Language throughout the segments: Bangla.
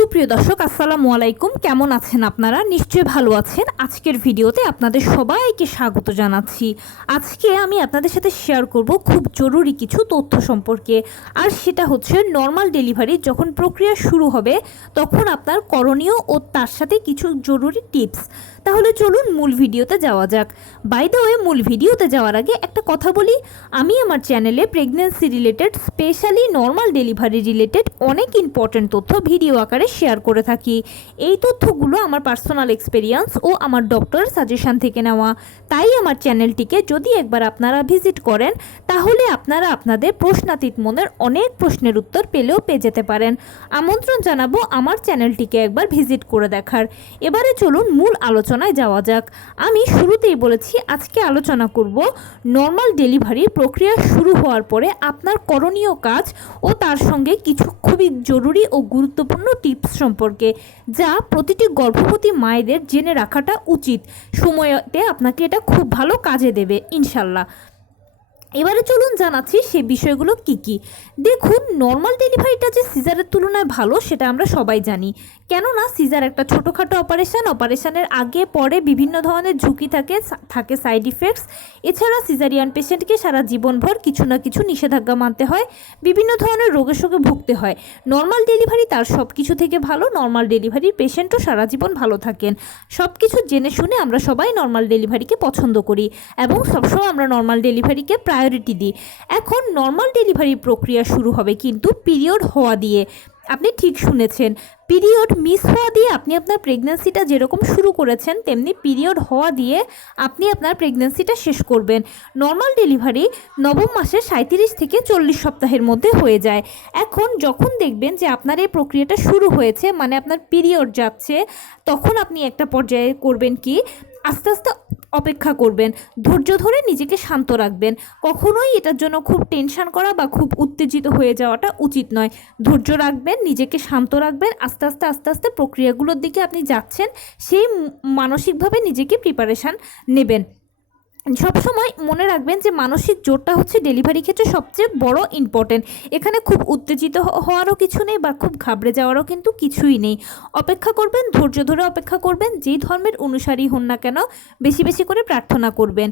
সুপ্রিয় দর্শক, আসসালামু আলাইকুম। কেমন আছেন আপনারা? নিশ্চয়ই ভালো আছেন। আজকের ভিডিওতে আপনাদের সবাইকে স্বাগত জানাচ্ছি। আজকে আমি আপনাদের সাথে শেয়ার করব খুব জরুরি কিছু তথ্য সম্পর্কে। আর সেটা হচ্ছে নর্মাল ডেলিভারি যখন প্রক্রিয়া শুরু হবে তখন আপনার করণীয় ও তার সাথে কিছু জরুরি টিপস। তাহলে চলুন মূল ভিডিওতে যাওয়া যাক। বাই দ্য ওয়ে, মূল ভিডিওতে যাওয়ার আগে একটা কথা বলি, আমি আমার চ্যানেলে pregnancy related, specially normal delivery related অনেক ইম্পর্ট্যান্ট তথ্য ভিডিও আকারে শেয়ার করে থাকি। এই তথ্যগুলো আমার পার্সোনাল এক্সপেরিয়েন্স ও আমার ডক্টর সাজেশন থেকে নেওয়া। তাই আমার চ্যানেলটিকে যদি একবার আপনারা ভিজিট করেন তাহলে আপনারা আপনাদের প্রশ্নাতীত মনের অনেক প্রশ্নের উত্তর পেয়ে যেতে পারেন। আমন্ত্রণ জানাবো আমার চ্যানেলটিকে একবার ভিজিট করে দেখার। এবারে চলুন মূল আলোচনায় যাওয়া যাক। আমি শুরুতেই বলেছি আজকে আলোচনা করব নর্মাল ডেলিভারি প্রক্রিয়া শুরু হওয়ার পরে আপনার করণীয় কাজ ও তার সঙ্গে কিছু খুবই জরুরি ও গুরুত্বপূর্ণ টিপস সম্পর্কে, যা প্রতিটি গর্ভবতী মায়েদের জেনে রাখাটা উচিত। সময়তে আপনাকে এটা খুব ভালো কাজে দেবে ইনশাল্লাহ। এবারে চলুন জানাচ্ছি সে বিষয়গুলো কি কি। দেখুন, নর্মাল ডেলিভারিটা যে সিজারের তুলনায় ভালো সেটা আমরা সবাই জানি। কেননা সিজার একটা ছোটোখাটো অপারেশনের আগে পরে বিভিন্ন ধরনের ঝুঁকি থাকে সাইড ইফেক্টস। এছাড়া সিজারিয়ান পেশেন্টকে সারা জীবনভর কিছু না কিছু নিষেধাজ্ঞা মানতে হয়, বিভিন্ন ধরনের রোগের সঙ্গে ভুগতে হয়। নর্মাল ডেলিভারি তার সব কিছু থেকে ভালো। নর্মাল ডেলিভারির পেশেন্টও সারা জীবন ভালো থাকেন। সব কিছু জেনে শুনে আমরা সবাই নর্মাল ডেলিভারিকে পছন্দ করি এবং সবসময় আমরা নর্মাল ডেলিভারিকে প্রায়োরিটি দিই। এখন নর্মাল ডেলিভারি প্রক্রিয়া শুরু হবে কিন্তু পিরিয়ড হওয়া দিয়ে। আপনি ঠিক শুনেছেন, পিরিয়ড মিস হওয়া দিয়ে আপনি আপনার প্রেগন্যান্সিটা যেরকম শুরু করেছেন তেমনি পিরিয়ড হওয়া দিয়ে আপনি আপনার প্রেগন্যান্সিটা শেষ করবেন। নর্মাল ডেলিভারি নবম মাসের 37 থেকে 40 সপ্তাহের মধ্যে হয়ে যায়। এখন যখন দেখবেন যে আপনার এই প্রক্রিয়াটা শুরু হয়েছে, মানে আপনার পিরিয়ড যাচ্ছে, তখন আপনি একটা পর্যায়ে করবেন কি, আস্তে আস্তে অপেক্ষা করবেন, ধৈর্য ধরে নিজেকে শান্ত রাখবেন। কখনোই এটার জন্য খুব টেনশন করা বা খুব উত্তেজিত হয়ে যাওয়াটা উচিত নয়। ধৈর্য রাখবেন, নিজেকে শান্ত রাখবেন। আস্তে আস্তে প্রক্রিয়াগুলোর দিকে আপনি যাচ্ছেন, সেই মানসিকভাবে নিজেকে প্রিপারেশান নেবেন। সবসময় মনে রাখবেন যে মানসিক জোরটা হচ্ছে ডেলিভারি ক্ষেত্রে সবচেয়ে বড় ইম্পর্টেন্ট। এখানে খুব উত্তেজিত হওয়ারও কিছু নেই বা খুব ঘাবড়ে যাওয়ারও কিন্তু কিছুই নেই। অপেক্ষা করবেন, ধৈর্য ধরে অপেক্ষা করবেন। যেই ধর্মের অনুসারী হন না কেন, বেশি বেশি করে প্রার্থনা করবেন।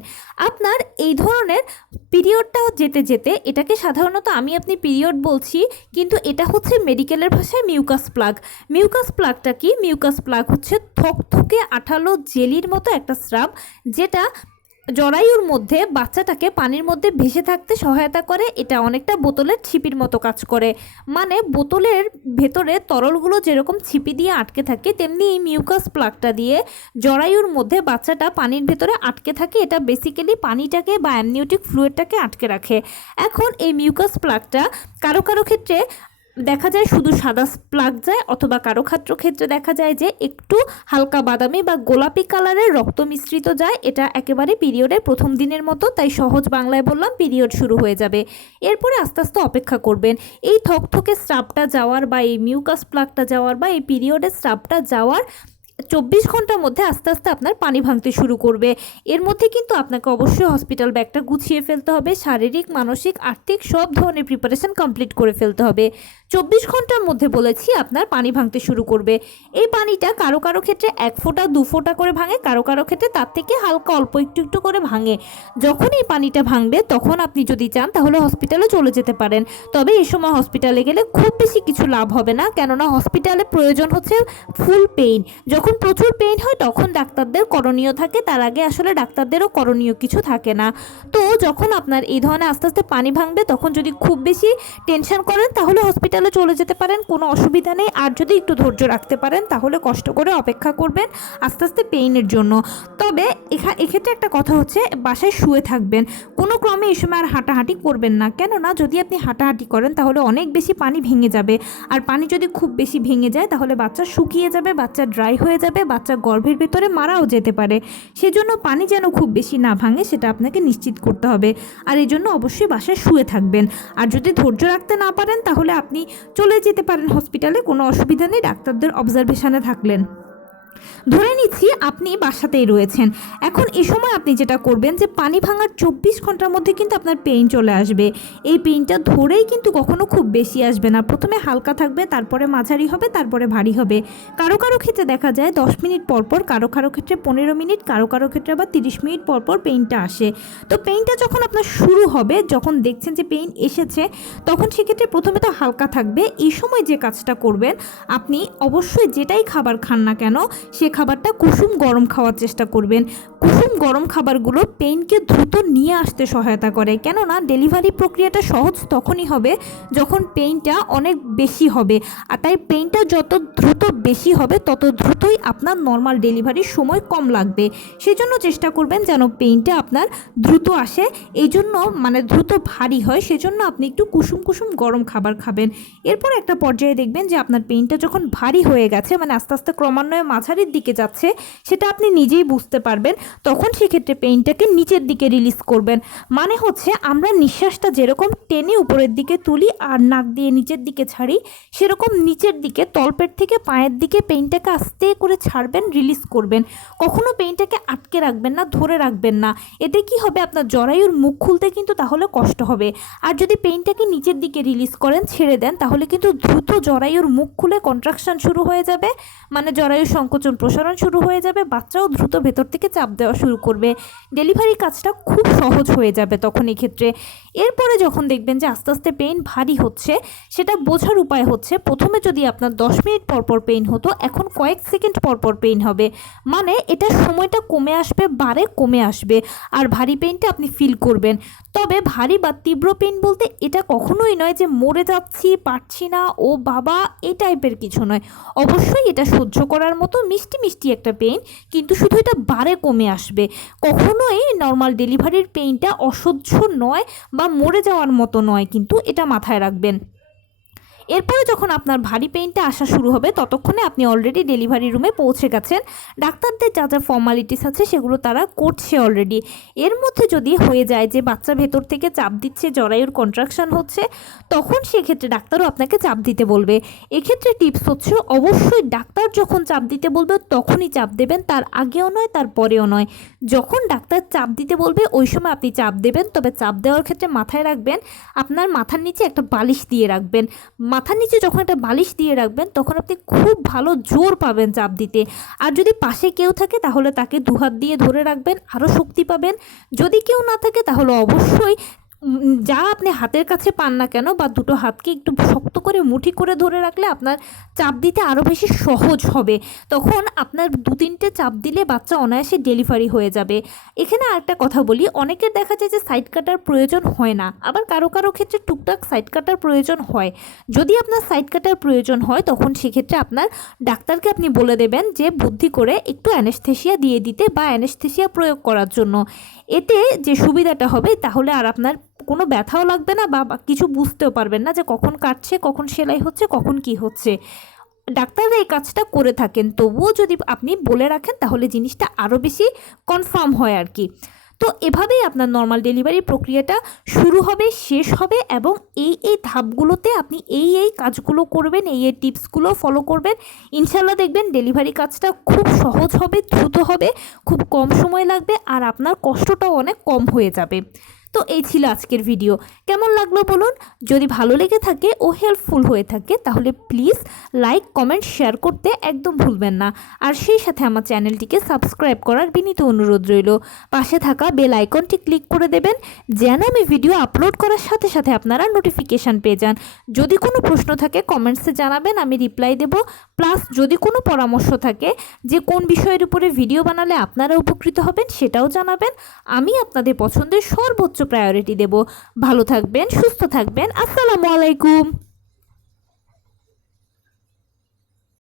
আপনার এই ধরনের পিরিয়ডটা যেতে যেতে, এটাকে সাধারণত আপনি পিরিয়ড বলছি, কিন্তু এটা হচ্ছে মেডিকেলের ভাষায় মিউকাস প্লাগ। মিউকাস প্লাগটা কি? মিউকাস প্লাগ হচ্ছে থকথকে আঠালো জেলির মতো একটা স্রাব, যেটা জরায়ুর মধ্যে বাচ্চাটাকে পানির মধ্যে ভেসে থাকতে সহায়তা করে। এটা অনেকটা বোতলের ছিপির মতো কাজ করে। মানে বোতলের ভেতরে তরলগুলো যেরকম ছিপি দিয়ে আটকে থাকে, তেমনি এই মিউকাস প্লাগটা দিয়ে জরায়ুর মধ্যে বাচ্চাটা পানির ভেতরে আটকে থাকে। এটা বেসিক্যালি পানিটাকে বা অ্যামনিওটিক ফ্লুইডটাকে আটকে রাখে। এখন এই মিউকাস প্লাগটা কারো ক্ষেত্রে দেখা যায় শুধু সাদা প্লাগ যায়, অথবা কারো ক্ষেত্রে দেখা যায় যে একটু হালকা বাদামি বা গোলাপি কালারের রক্ত মিশ্রিত যায়। এটা একেবারে পিরিয়ডের প্রথম দিনের মতো, তাই সহজ বাংলায় বললাম পিরিয়ড শুরু হয়ে যাবে। এরপরে আস্তে আস্তে অপেক্ষা করবেন। এই থকথকে স্রাবটা যাওয়ার বা এই মিউকাস প্লাগটা যাওয়ার বা এই পিরিয়ডের স্রাবটা যাওয়ার 24 ঘন্টার মধ্যে আস্তে আস্তে আপনার পানি ভাঙতে শুরু করবে। এর মধ্যে কিন্তু আপনাকে অবশ্যই হসপিটাল ব্যাগটা গুছিয়ে ফেলতে হবে। শারীরিক, মানসিক, আর্থিক সব ধরনের প্রিপারেশন কমপ্লিট করে ফেলতে হবে। 24 ঘন্টার মধ্যে বলেছি আপনার পানি ভাঙতে শুরু করবে। এই পানিটা কারো ক্ষেত্রে 1 ফোঁটা 2 ফোঁটা করে ভাঙে, কারো ক্ষেত্রে তার থেকে হালকা অল্প একটু করে ভাঙে। যখন এই পানিটা ভাঙবে তখন আপনি যদি চান তাহলে হসপিটালে চলে যেতে পারেন। তবে এই সময় হসপিটালে গেলে খুব বেশি কিছু লাভ হবে না, কেননা হসপিটালে প্রয়োজন হচ্ছে ফুল পেইন। যখন প্রচুর পেইন হয় তখন ডাক্তারদের করণীয় থাকে, তার আগে আসলে ডাক্তারদেরও করণীয় কিছু থাকে না। তো যখন আপনার এই ধরনের আস্তে আস্তে পানি ভাঙবে তখন যদি খুব বেশি টেনশন করেন তাহলে হসপিটালে চলে যেতে পারেন, কোনো অসুবিধা নেই। আর যদি একটু ধৈর্য রাখতে পারেন তাহলে কষ্ট করে অপেক্ষা করবেন আস্তে আস্তে পেইনের জন্য। তবে এক্ষেত্রে একটা কথা হচ্ছে, বাসায় শুয়ে থাকবেন, কোনো ক্রমে এই সময় আর হাঁটাহাঁটি করবেন না। কেননা যদি আপনি হাঁটাহাঁটি করেন তাহলে অনেক বেশি পানি ভেঙে যাবে, আর পানি যদি খুব বেশি ভেঙে যায় তাহলে বাচ্চা শুকিয়ে যাবে, বাচ্চা ড্রাই হয়ে যাবে, বাচ্চা গর্ভের ভিতরে মারাও যেতে পারে। সেজন্য পানি যেন খুব বেশি না ভাঙে সেটা আপনাকে নিশ্চিত করতে হবে। আর এই জন্য অবশ্যই বাসায় শুয়ে থাকবেন। আর যদি ধৈর্য রাখতে না পারেন তাহলে আপনি চলে যেতে পারেন হসপিটালে, কোনো অসুবিধা নেই, ডাক্তারদের অবজারভেশনে থাকলেন। ধরে নিচ্ছি আপনি বাসাতেই রয়েছেন। এখন এই সময় আপনি যেটা করবেন যে পানি ভাঙার 24 ঘন্টার মধ্যে কিন্তু আপনার পেইন চলে আসবে। এই পেইনটা ধরেই কিন্তু কখনো খুব বেশি আসবে না। প্রথমে হালকা থাকবে, তারপরে মাঝারি হবে, তারপরে ভারী হবে। কারো কারো ক্ষেত্রে দেখা যায় 10 মিনিট পর পর, কারো কারো ক্ষেত্রে 15 মিনিট, কারো কারো ক্ষেত্রে আবার 30 মিনিট পর পর পেইনটা আসে। তো পেইনটা যখন আপনার শুরু হবে, যখন দেখছেন যে পেইন এসেছে, তখন সেক্ষেত্রে প্রথমে তো হালকা থাকবে। এই সময় যে কাজটা করবেন, আপনি অবশ্যই যেটাই খাবার খান না কেন সে খাবারটা কুসুম গরম খাওয়ার চেষ্টা করবেন। কুসুম গরম খাবারগুলো পেইনকে দ্রুত নিয়ে আসতে সহায়তা করে, কেননা ডেলিভারি প্রক্রিয়াটা সহজ তখনই হবে যখন পেইনটা অনেক বেশি হবে। আর তাই পেইনটা যত দ্রুত বেশি হবে তত দ্রুতই আপনার নর্মাল ডেলিভারির সময় কম লাগবে। সেজন্য চেষ্টা করবেন যেন পেইনটা আপনার দ্রুত আসে, এই জন্য মানে দ্রুত ভারী হয়। সেজন্য আপনি একটু কুসুম কুসুম গরম খাবার খাবেন। এরপর একটা পর্যায়ে দেখবেন যে আপনার পেইনটা যখন ভারী হয়ে গেছে, মানে আস্তে আস্তে ক্রমান্বয়ে মাঝারির দিকে যাচ্ছে, সেটা আপনি নিজেই বুঝতে পারবেন। তখন সেক্ষেত্রে পেইনটাকে নিচের দিকে রিলিজ করবেন। মানে হচ্ছে আমরা নিঃশ্বাসটা যেরকম টেনে উপরের দিকে তুলি আর নাক দিয়ে নিচের দিকে ছাড়ি, সেরকম নিচের দিকে তলপেট থেকে পায়ের দিকে পেইনটাকে আস্তে করে ছাড়বেন, রিলিজ করবেন। কখনো পেইনটাকে আটকে রাখবেন না, ধরে রাখবেন না। এতে কি হবে, আপনার জরায়ুর মুখ খুলতে কিন্তু তাহলে কষ্ট হবে। আর যদি পেইনটাকে নিচের দিকে রিলিজ করেন, ছেড়ে দেন, তাহলে কিন্তু দ্রুত জরায়ুর মুখ খুলে কন্ট্রাকশন শুরু হয়ে যাবে, মানে জরায়ুর সংকোচন প্রসারণ শুরু হয়ে যাবে। বাচ্চাও দ্রুত ভেতর থেকে চাপ দেওয়া শুরু করবে। ডেলিভারি কাজটা খুব সহজ হয়ে যাবে তখন এই ক্ষেত্রে। এরপরে যখন দেখবেন যে আস্তে আস্তে পেইন ভারী হচ্ছে, সেটা বোঝার উপায় হচ্ছে, প্রথমে যদি আপনার 10 মিনিট পর পর পেইন হতো, এখন কয়েক সেকেন্ড পর পর পেইন হবে। মানে এটা সময়টা কমে আসবে, বারে কমে আসবে, আর ভারী পেইনটা আপনি ফিল করবেন। তবে ভারী বা তীব্র পেইন বলতে এটা কখনোই নয় যে মরে যাচ্ছি, পারছি না, ও বাবা, এই টাইপের কিছু নয়। অবশ্যই এটা সহ্য করার মতো মিষ্টি মিষ্টি একটা পেইন, কিন্তু শুধু এটা বারে কমে আসবে। কখনোই নর্মাল ডেলিভারির পেইনটা অসহ্য নয় বা মরে যাওয়ার মতো নয়, কিন্তু এটা মাথায় রাখবেন। এরপরে যখন আপনার ভারী পেইনটা আসা শুরু হবে, ততক্ষণে আপনি অলরেডি ডেলিভারি রুমে পৌঁছে গেছেন। ডাক্তারদের যা যা ফর্মালিটিস আছে সেগুলো তারা করছে অলরেডি। এর মধ্যে যদি হয়ে যায় যে বাচ্চা ভেতর থেকে চাপ দিচ্ছে, জরায়ুর কন্ট্রাকশন হচ্ছে, তখন সেক্ষেত্রে ডাক্তারও আপনাকে চাপ দিতে বলবে। এক্ষেত্রে টিপস হচ্ছে, অবশ্যই ডাক্তার যখন চাপ দিতে বলবে তখনই চাপ দেবেন, তার আগেও নয়, তার পরেও নয়। যখন ডাক্তার চাপ দিতে বলবে ওই সময় আপনি চাপ দেবেন। তবে চাপ দেওয়ার ক্ষেত্রে মাথায় রাখবেন, আপনার মাথার নিচে একটা বালিশ দিয়ে রাখবেন। মাথার নিচে যখন একটা বালিশ দিয়ে রাখবেন, তখন আপনি খুব ভালো জোর পাবেন চাপ দিতে। আর যদি পাশে কেউ থাকে তাহলে তাকে দুহাত দিয়ে ধরে রাখবেন, আরও শক্তি পাবেন। যদি কেউ না থাকে তাহলে অবশ্যই যা আপনি হাতের কাছে পান না কেন, বা দুটো হাতকে একটু শক্ত করে মুঠি করে ধরে রাখলে আপনার চাপ দিতে আরও বেশি সহজ হবে। তখন আপনার 2-3টে চাপ দিলে বাচ্চা অনায়াসে ডেলিভারি হয়ে যাবে। এখানে আরেকটা কথা বলি, অনেকের দেখা যায় যে সাইড কাটার প্রয়োজন হয় না, আবার কারো কারো ক্ষেত্রে টুকটাক সাইড কাটার প্রয়োজন হয়। যদি আপনার সাইড কাটার প্রয়োজন হয়, তখন সেক্ষেত্রে আপনার ডাক্তারকে আপনি বলে দেবেন যে বুদ্ধি করে একটু অ্যানেস্থেসিয়া দিয়ে দিতে বা অ্যানেস্থেসিয়া প্রয়োগ করার জন্য। এতে যে সুবিধাটা হবে, তাহলে আর আপনার কোনো ব্যথাও লাগবে না, বা কিছু বুঝতেও পারবেন না যে কখন কাটছে, কখন সেলাই হচ্ছে, কখন কি হচ্ছে। ডাক্তাররা এই কাজটা করে থাকেন, তবুও যদি আপনি বলে রাখেন তাহলে জিনিসটা আরও বেশি কনফার্ম হয় আর কি। তো এভাবেই আপনার নর্মাল ডেলিভারি প্রক্রিয়াটা শুরু হবে, শেষ হবে, এবং এই ধাপগুলোতে আপনি এই কাজগুলো করবেন, এই টিপসগুলো ফলো করবেন। ইনশাল্লাহ দেখবেন ডেলিভারি কাজটা খুব সহজ হবে, দ্রুত হবে, খুব কম সময় লাগবে, আর আপনার কষ্টটাও অনেক কম হয়ে যাবে। তো এই ছিল আজকের ভিডিও। কেমন লাগলো বলুন। যদি ভালো লেগে থাকে ও হেল্পফুল হয়ে থাকে, তাহলে প্লিজ লাইক, কমেন্ট, শেয়ার করতে একদম ভুলবেন না। আর সেই সাথে আমার চ্যানেলটিকে সাবস্ক্রাইব করার বিনীত অনুরোধ রইল। পাশে থাকা বেল আইকনটি ক্লিক করে দেবেন, যেন আমি ভিডিও আপলোড করার সাথে সাথে আপনারা নোটিফিকেশান পেয়ে যান। যদি কোনো প্রশ্ন থাকে কমেন্টসে জানাবেন, আমি রিপ্লাই দেব। প্লাস যদি কোনো পরামর্শ থাকে যে কোন বিষয়ের উপরে ভিডিও বানালে আপনারা উপকৃত হবেন, সেটাও জানাবেন। আমি আপনাদের পছন্দের সর্বোচ্চ প্রায়োরিটি দেব। ভালো থাকবেন, সুস্থ থাকবেন। আসসালামু আলাইকুম।